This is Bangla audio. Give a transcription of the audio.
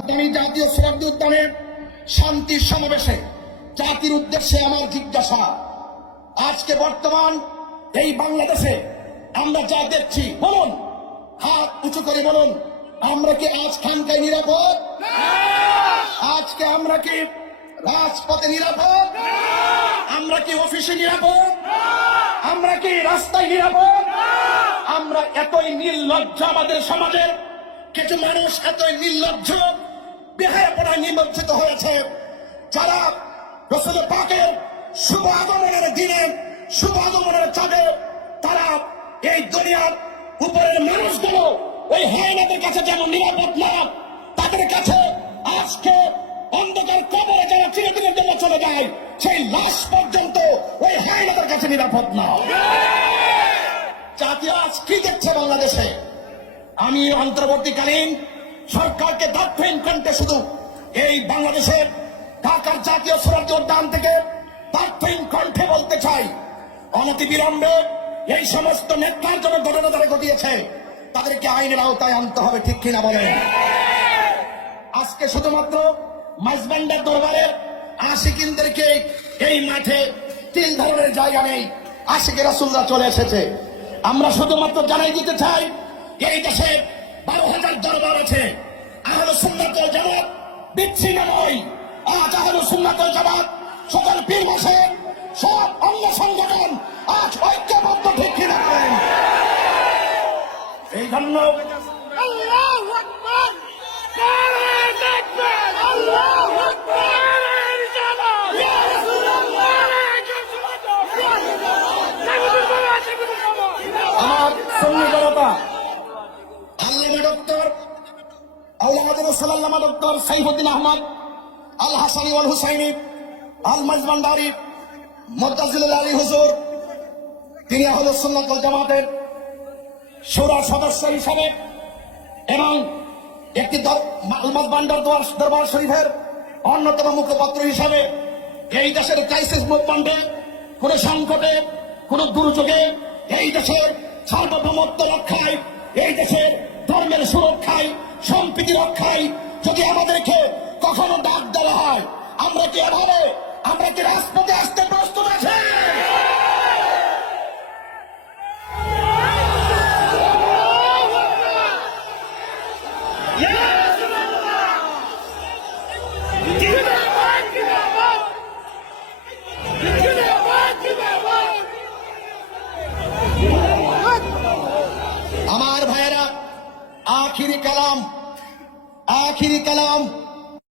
রাজধানী জাতীয় সোহরাওয়ার্দী উদ্যানে শান্তি সমাবেশে জাতির উদ্দেশ্যে আমার জিজ্ঞাসা, আজকে বর্তমান এই বাংলাদেশে আমরা যা দেখছি, বলুন, হাত উঁচু করে বলুন, আমরা কি আজ খানকায় নিরাপদ? আজকে আমরা কি রাজপথে নিরাপদ? আমরা কি অফিসে নিরাপদ? আমরা কি রাস্তায় নিরাপদ? আমরা এতই নির্লজ্জ, আমাদের সমাজের কিছু মানুষ এতই নির্লজ্জ, বেহায়াপনায় নিমজ্জিত হয়েছে, যারা রাসূল পাকের শুভ আগমনের দিনে, শুভ আগমনের চাঁদে তারা এই দুনিয়ার উপরের মানুষগুলো ওই হায়নাদের কাছে যেমন নিরাপদ না, তাদের কাছে আজকে অন্ধকার কবরে যারা চিরদিনের জন্য চলে যায়, সেই লাশ পর্যন্ত ওই হায়নাদের কাছে নিরাপদ না। জাতীয় আজ কি দেখছে বাংলাদেশে? আমি অন্তর্বর্তীকালীন সরকারকে দায়িত্বহীন কণ্ঠে শুধু এই বাংলাদেশের ঢাকার জাতীয় সোহরাওয়ার্দী উদ্যান থেকে দায়িত্বহীন কণ্ঠে বলতে চাই, অনতিবিলম্বে এই সমস্ত নেককারজনক ঘটনা যারা ঘটিয়েছে তাদেরকে আইনের আওতায় আনতে হবে, ঠিক কিনা বলেন? আজকে শুধুমাত্র মাঝবান্ডার দরবারের আশিকিনদেরকে এই মাঠে তিন ধরনের জায়গা নেই, আশিকে রাসূলরা চলে এসেছে। আমরা শুধুমাত্র জানাই দিতে চাই, এই দেশে 12,000 দরবার আছে। আহলে সুন্নাত ওয়াল জামাত বিচ্ছিন্ন নয়। আজ আহলে সুন্নাত ওয়াল জামাত সকল পীর মাসের সব অঙ্গ সংগঠন আজ ঐক্যবদ্ধ, ঠিক কিনা বলেন? এই জন্য আল্লাহু আকবার, নারায়ে তাকবীর, আল্লাহু আকবার, ইয়া রাসূলুল্লাহ, আমার সুন্নি জনতা, আল্লামা ডক্টর আল্লামা ডক্টর সাইফুদ্দিন আহমদ আল হাসানি ওয়াল হুসাইনি আল মাঝবান্ডারি মুতাজিলুল আলী হুজুর, তিনি আহলে সুন্নাত ওয়াল জামাতের শুরা সদস্য হিসাবে এবং একটি মাঝবান্ডার দরবার শরীফের অন্যতম মুখপাত্র হিসাবে এই দেশের ক্রাইসিস মুভমেন্টে, কোন সংকটে, কোন দুর্যোগে এই দেশের সার্বভৌমত্ব রক্ষায়, এই দেশের ধর্মের সুরক্ষায়, সম্প্রীতি রক্ষায় যদি আমাদেরকে কখনো ডাক দেওয়া হয়, আমরা কি এভাবে, আমরা কি রাজপথে আসতে প্রস্তুত আছি? আমার ভাইয়েরা, আখিরি কালাম